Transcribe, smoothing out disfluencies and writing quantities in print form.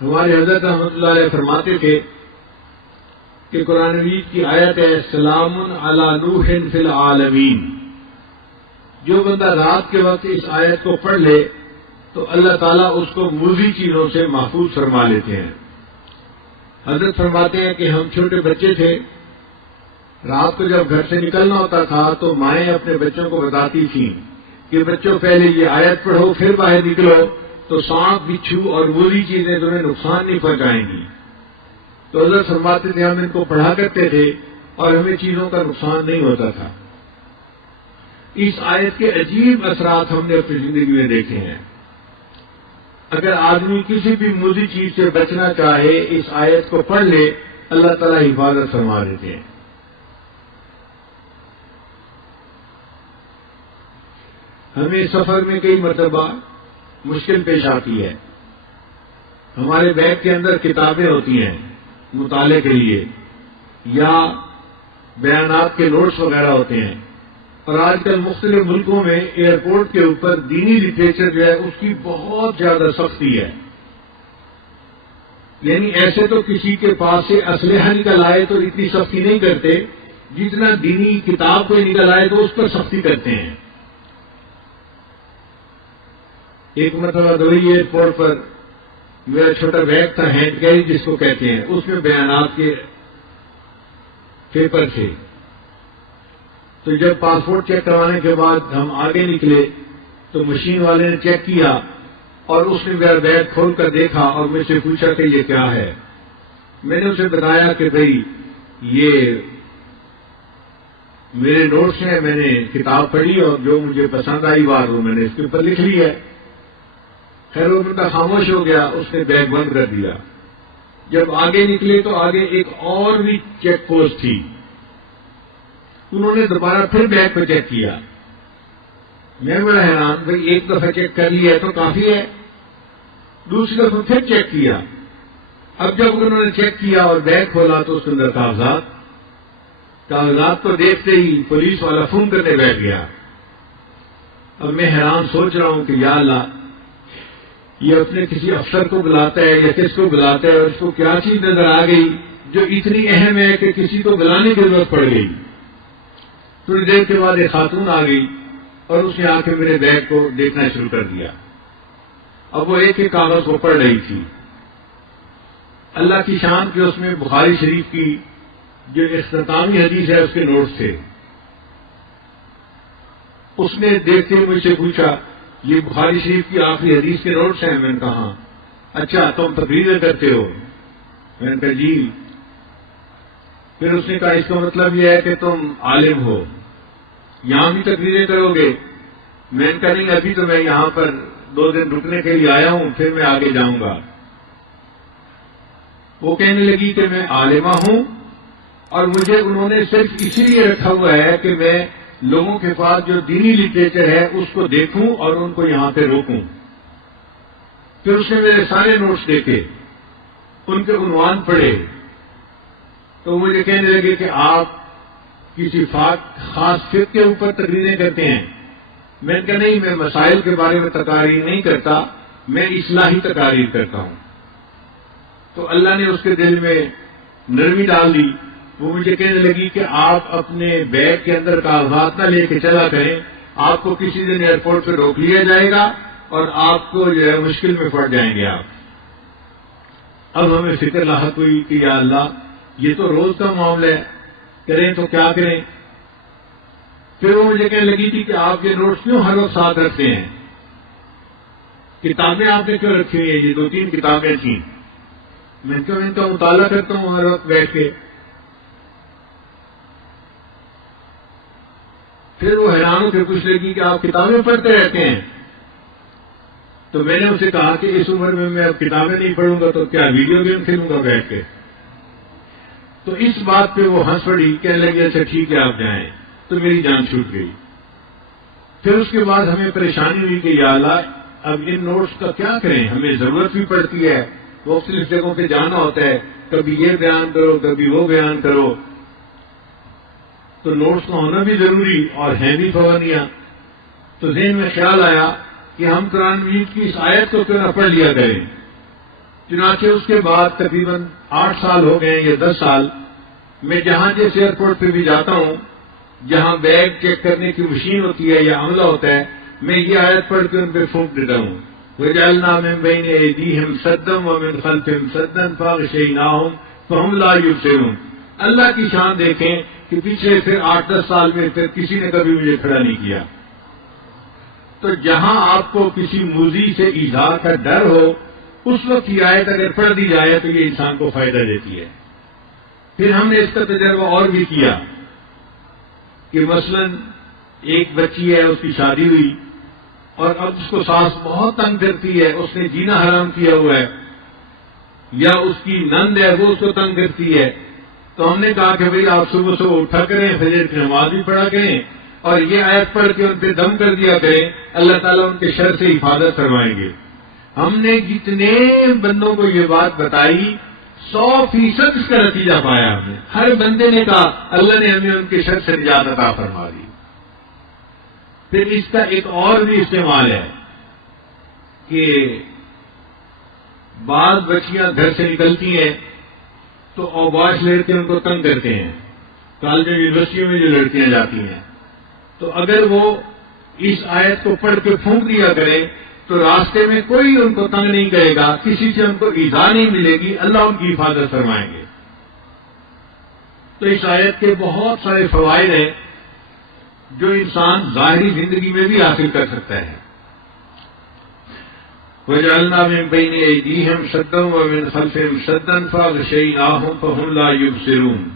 ہمارے حضرت رحمۃ اللہ علیہ فرماتے تھے کہ قرآن مجید کی آیت ہے سلام علی نوح فی العالمین. جو بندہ رات کے وقت اس آیت کو پڑھ لے تو اللہ تعالیٰ اس کو موذی چیزوں سے محفوظ فرما لیتے ہیں. حضرت فرماتے ہیں کہ ہم چھوٹے بچے تھے، رات کو جب گھر سے نکلنا ہوتا تھا تو مائیں اپنے بچوں کو بتاتی تھیں کہ بچوں پہلے یہ آیت پڑھو پھر باہر نکلو تو سانپ بچھو اور موذی چیزیں تمہیں نقصان نہیں پہنچائیں گی. تو حضرت فرماتے تھے ہم ان کو پڑھا کرتے تھے اور ہمیں چیزوں کا نقصان نہیں ہوتا تھا. اس آیت کے عجیب اثرات ہم نے اپنی زندگی میں دیکھے ہیں. اگر آدمی کسی بھی موذی چیز سے بچنا چاہے اس آیت کو پڑھ لے اللہ تعالیٰ حفاظت فرما دیتے ہیں. ہمیں سفر میں کئی مرتبہ مشکل پیش آتی ہے. ہمارے بیگ کے اندر کتابیں ہوتی ہیں مطالعے کے لیے یا بیانات کے نوٹس وغیرہ ہوتے ہیں، اور آج کل مختلف ملکوں میں ایئرپورٹ کے اوپر دینی لٹریچر جو ہے اس کی بہت زیادہ سختی ہے. یعنی ایسے تو کسی کے پاس سے اسلحہ نکل آئے تو اتنی سختی نہیں کرتے جتنا دینی کتاب کوئی نکل آئے تو اس پر سختی کرتے ہیں. ایک مرتبہ دبئی ایئرپورٹ پر میرا چھوٹا بیگ تھا ہینڈ کیری جس کو کہتے ہیں، اس میں بیانات کے پیپر تھے. تو جب پاسپورٹ چیک کروانے کے بعد ہم آگے نکلے تو مشین والے نے چیک کیا اور اس نے میرا بیگ کھول کر دیکھا اور مجھ سے پوچھا کہ یہ کیا ہے. میں نے اسے بتایا کہ بھائی یہ میرے نوٹس ہیں، میں نے کتاب پڑھی اور جو مجھے پسند آئی بات وہ میں نے اس کے اوپر لکھ لی ہے. خیر وہ بندہ خاموش ہو گیا، اس نے بیگ بند کر دیا. جب آگے نکلے تو آگے ایک اور بھی چیک پوسٹ تھی. انہوں نے دوبارہ پھر بیگ پہ چیک کیا. میں بڑا حیران، بھائی ایک دفعہ چیک کر لیا ہے تو کافی ہے. دوسری دفعہ پھر چیک کیا. اب جب انہوں نے چیک کیا اور بیگ کھولا تو اس کے اندر کاغذات کو دیکھتے ہی پولیس والا فون کرنے بیٹھ گیا. اب میں حیران سوچ رہا ہوں کہ یا اللہ یہ اپنے کسی افسر کو بلاتا ہے یا کس کو بلاتا ہے اور اس کو کیا چیز نظر آ گئی جو اتنی اہم ہے کہ کسی کو بلانے کی ضرورت پڑ گئی. تھوڑی دیر کے بعد ایک خاتون آ گئی اور اس نے آ کے میرے بیگ کو دیکھنا شروع کر دیا. اب وہ ایک ایک کاغذ کو پڑھ رہی تھی. اللہ کی شان کے اس میں بخاری شریف کی جو اختتامی حدیث ہے اس کے نوٹس تھے. اس نے دیکھتے ہوئے مجھ سے پوچھا یہ بخاری شریف کی آخری حدیث کے نوٹس ہیں؟ میں نے کہا اچھا تم تقریریں کرتے ہو؟ میں نے کہا جی. پھر اس نے کہا اس کا مطلب یہ ہے کہ تم عالم ہو، یہاں بھی تقریریں کرو گے؟ میں نے کہا نہیں، ابھی تو میں یہاں پر 2 دن رکنے کے لیے آیا ہوں، پھر میں آگے جاؤں گا. وہ کہنے لگی کہ میں عالمہ ہوں اور مجھے انہوں نے صرف اسی لیے رکھا ہوا ہے کہ میں لوگوں کے پاس جو دینی لٹریچر ہے اس کو دیکھوں اور ان کو یہاں پہ روکوں. پھر اس نے میرے سارے نوٹس دیکھے، ان کے عنوان پڑھے تو مجھے کہنے لگے کہ آپ کسی خاص فقہ کے اوپر تقریریں کرتے ہیں؟ میں نے کہا نہیں، میں مسائل کے بارے میں تقاریر نہیں کرتا، میں اصلاحی تقاریر کرتا ہوں. تو اللہ نے اس کے دل میں نرمی ڈال دی. وہ مجھے کہنے لگی کہ آپ اپنے بیگ کے اندر کاغذات نہ لے کے چلا کریں، آپ کو کسی دن ایئرپورٹ پہ روک لیا جائے گا اور آپ کو جو ہے مشکل میں پڑ جائیں گے آپ. اب ہمیں فکر لاحق ہوئی کہ یا اللہ یہ تو روز کا معاملہ ہے، کریں تو کیا کریں. پھر وہ مجھے کہنے لگی تھی کہ آپ یہ نوٹس کیوں ہر وقت ساتھ رکھتے ہیں؟ کتابیں آپ نے کیوں رکھی ہوئی ہیں؟ یہ 2-3 کتابیں تھیں. میں ان کا مطالعہ کرتا ہوں ہر وقت بیٹھ کے. پھر وہ حیران ہو کے پوچھ لگی کہ آپ کتابیں پڑھتے رہتے ہیں؟ تو میں نے اسے کہا کہ اس عمر میں اب کتابیں نہیں پڑھوں گا تو کیا ویڈیو گیم کھیلوں گا بیٹھ کے. تو اس بات پہ وہ ہنس پڑی، کہنے لگی اچھا ٹھیک ہے آپ جائیں. تو میری جان چھوٹ گئی. پھر اس کے بعد ہمیں پریشانی ہوئی کہ یا اللہ اب ان نوٹس کا کیا کریں، ہمیں ضرورت بھی پڑتی ہے، مختلف جگہوں پہ جانا ہوتا ہے، کبھی یہ بیان کرو کبھی وہ بیان کرو. تو نوٹس کا ہونا بھی ضروری اور ہیں بھی فوانیاں. تو ذہن میں خیال آیا کہ ہم قرآن مجید کی اس آیت کو کیوں نہ پڑھ لیا کریں. چنانچہ اس کے بعد تقریباً 8 سال ہو گئے یا 10 سال، میں جہاں جس ایئرپورٹ پہ بھی جاتا ہوں، جہاں بیگ چیک کرنے کی مشین ہوتی ہے یا عملہ ہوتا ہے، میں یہ آیت پڑھ کے ان پہ پھونک دیتا ہوں، وَجَعَلْنَا مِن بَيْنِ أَيْدِيهِمْ سَدًّا وَمِنْ خَلْفِهِمْ سَدًّا فَأَغْشَيْنَاهُمْ فَهُمْ لَا يُبْصِرُونَ۔ اللہ کی شان دیکھیں کہ پچھلے پھر 8-10 سال میں پھر کسی نے کبھی مجھے کھڑا نہیں کیا۔ تو جہاں آپ کو کسی موذی سے ایذا کا ڈر ہو، اس وقت یہ آیت اگر پڑھ دی جائے تو یہ انسان کو فائدہ دیتی ہے۔ پھر ہم نے اس کا تجربہ اور بھی کیا کہ مثلا ایک بچی ہے، اس کی شادی ہوئی اور اب اس کو ساس بہت تنگ کرتی ہے، اس نے جینا حرام کیا ہوا ہے، یا اس کی نند ہے وہ اس کو تنگ کرتی ہے، تو ہم نے کہا کہ بھئی آپ صبح صبح اٹھا کریں، فجر کی نماز بھی پڑھا کریں اور یہ آیت پڑھ کے ان پہ دم کر دیا کریں، اللہ تعالیٰ ان کے شر سے حفاظت فرمائیں گے۔ ہم نے جتنے بندوں کو یہ بات بتائی 100% اس کا نتیجہ پایا ہم نے، ہر بندے نے کہا اللہ نے ہمیں ان کے شر سے نجات عطا فرما دی۔ پھر اس کا ایک اور بھی استعمال ہے کہ بعض بچیاں گھر سے نکلتی ہیں تو اوباش لے کے ان کو تنگ کرتے ہیں، کالجوں یونیورسٹیوں میں جو لڑکیاں جاتی ہیں، تو اگر وہ اس آیت کو پڑھ کے پھونک دیا کرے تو راستے میں کوئی ان کو تنگ نہیں کرے گا، کسی سے ان کو ایذا نہیں ملے گی، اللہ ان کی حفاظت فرمائیں گے۔ تو اس آیت کے بہت سارے فوائد ہیں جو انسان ظاہری زندگی میں بھی حاصل کر سکتا ہے۔ وَجَعَلْنَا مِن بَيْنِ أَيْدِيهِمْ سَدًّا وَمِنْ خَلْفِهِمْ سَدًّا فَأَغْشَيْنَاهُمْ فَهُمْ لَا يُبْصِرُونَ۔